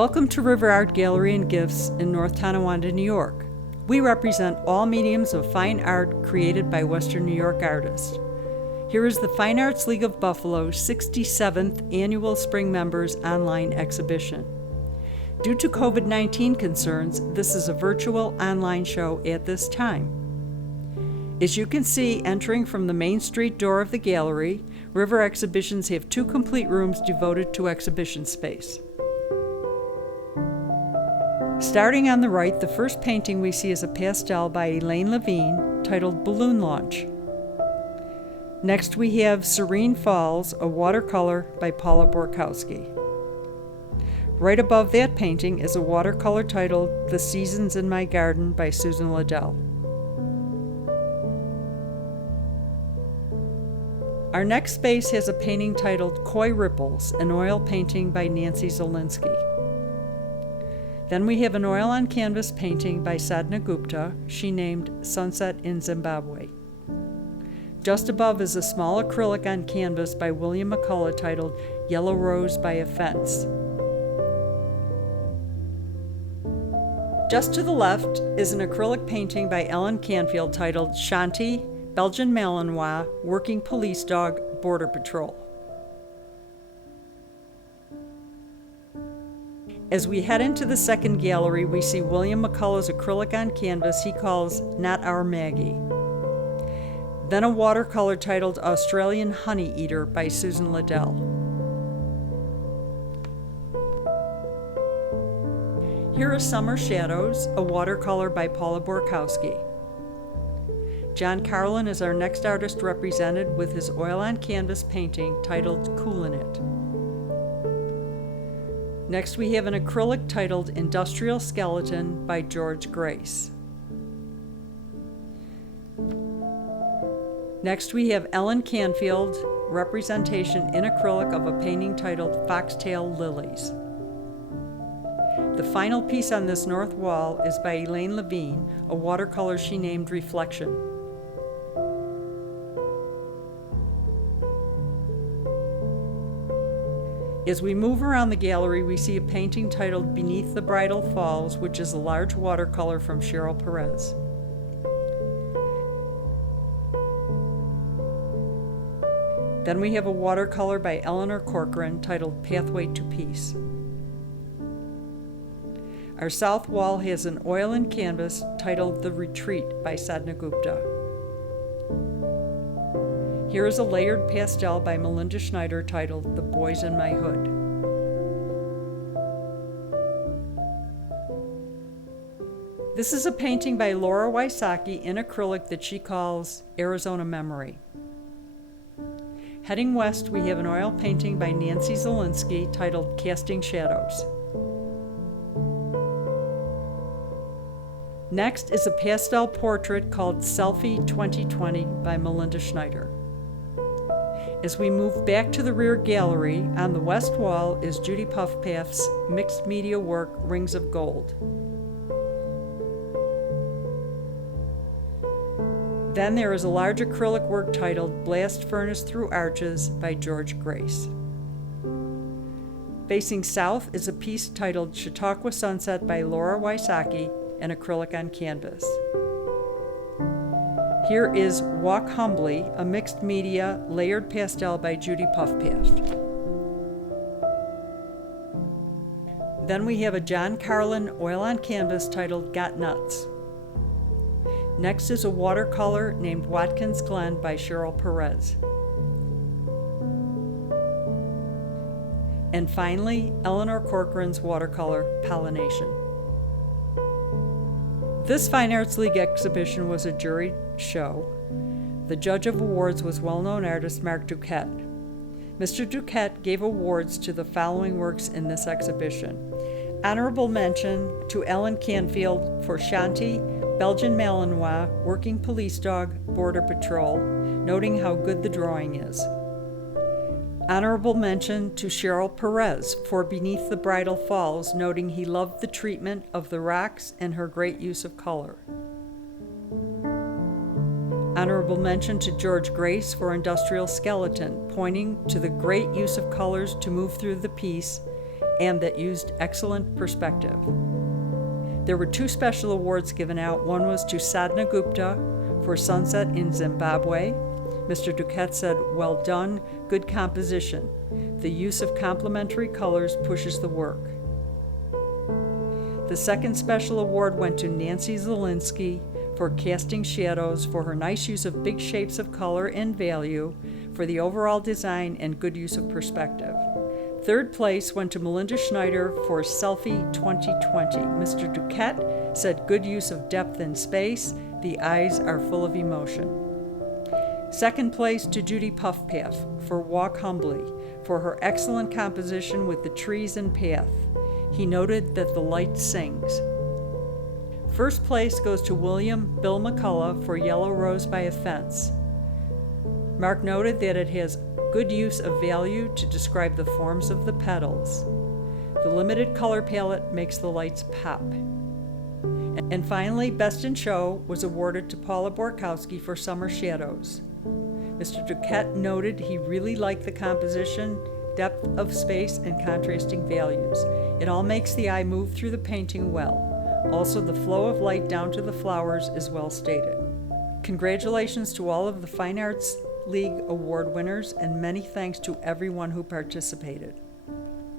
Welcome to River Art Gallery and Gifts in North Tonawanda, New York. We represent all mediums of fine art created by Western New York artists. Here is the Fine Arts League of Buffalo's 67th Annual Spring Members Online Exhibition. Due to COVID-19 concerns, this is a virtual online show at this time. As you can see, entering from the Main Street door of the gallery, River Exhibitions have 2 complete rooms devoted to exhibition space. Starting on the right, the first painting we see is a pastel by Elaine LaVigne titled Balloon Launch. Next we have Serene Falls, a watercolor by Paula Borkowski. Right above that painting is a watercolor titled The Seasons in My Garden by Susan Liddell. Our next space has a painting titled Koi Ripples, an oil painting by Nancy Zielinski. Then we have an oil on canvas painting by Sadhna Gupta, she named Sunset in Zimbabwe. Just above is a small acrylic on canvas by William McCullagh titled Yellow Rose by a Fence. Just to the left is an acrylic painting by Ellen Canfield titled Shanti, Belgian Malinois, Working Police Dog, Border Patrol. As we head into the second gallery, we see William McCullagh's acrylic on canvas he calls Not Our Maggie. Then a watercolor titled Australian Honey Eater by Susan Liddell. Here are Summer Shadows, a watercolor by Paula Borkowski. John Carlin is our next artist represented with his oil on canvas painting titled Coolin' It. Next we have an acrylic titled Industrial Skeleton by George Grace. Next we have Ellen Canfield representation in acrylic of a painting titled Foxtail Lilies. The final piece on this north wall is by Elaine LaVigne, a watercolor she named Reflection. As we move around the gallery, we see a painting titled Beneath the Bridal Falls, which is a large watercolor from Sherryl Perez. Then we have a watercolor by Eleanor Corcoran titled Pathway to Peace. Our south wall has an oil and canvas titled The Retreat by Sadhna Gupta. Here is a layered pastel by Melinda Schneider titled The Boys in My Hood. This is a painting by Laura Wysocki in acrylic that she calls Arizona Memory. Heading west, we have an oil painting by Nancy Zielinski titled Casting Shadows. Next is a pastel portrait called Selfie 2020 by Melinda Schneider. As we move back to the rear gallery, on the west wall is Judie Puffpaf's mixed media work, Rings of Gold. Then there is a large acrylic work titled Blast Furnace Through Arches by George Grace. Facing south is a piece titled Chautauqua Sunset by Laura Wysocki and acrylic on canvas. Here is Walk Humbly, a mixed media layered pastel by Judie Puffpaf. Then we have a John Carlin oil on canvas titled Got Nuts. Next is a watercolor named Watkins Glen by Sherryl Perez. And finally, Eleanor Corcoran's watercolor Pollination. This Fine Arts League exhibition was a juried show. The judge of awards was well-known artist Marc Duquette. Mr. Duquette gave awards to the following works in this exhibition. Honorable mention to Ellen Canfield for Shanti, Belgian Malinois, Working Police Dog, Border Patrol, noting how good the drawing is. Honorable mention to Sherryl Perez for Beneath the Bridal Falls, noting he loved the treatment of the rocks and her great use of color. Honorable mention to George Grace for Industrial Skeleton, pointing to the great use of colors to move through the piece and that used excellent perspective. There were 2 special awards given out. One was to Sadhna Gupta for Sunset in Zimbabwe. Mr. Duquette said, "Well done, good composition. The use of complementary colors pushes the work." The second special award went to Nancy Zielinski for Casting Shadows for her nice use of big shapes of color and value for the overall design and good use of perspective. Third place went to Melinda Schneider for Selfie 2020. Mr. Duquette said, "Good use of depth and space. The eyes are full of emotion." Second place to Judie Puffpaf for Walk Humbly for her excellent composition with the trees and path. He noted that the light sings. First place goes to William Bill McCullagh for Yellow Rose by a Fence. Marc noted that it has good use of value to describe the forms of the petals. The limited color palette makes the lights pop. And finally, Best in Show was awarded to Paula Borkowski for Summer Shadows. Mr. Duquette noted he really liked the composition, depth of space, and contrasting values. It all makes the eye move through the painting well. Also, the flow of light down to the flowers is well stated. Congratulations to all of the Fine Arts League award winners, and many thanks to everyone who participated.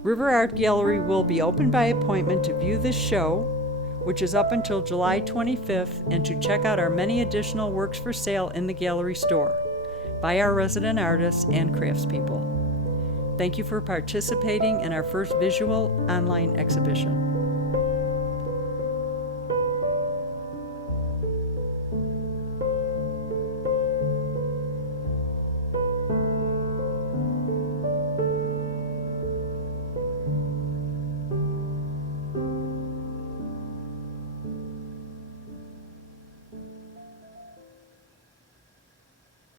River Art Gallery will be open by appointment to view this show, which is up until July 25th, and to check out our many additional works for sale in the gallery store by our resident artists and craftspeople. Thank you for participating in our first visual online exhibition.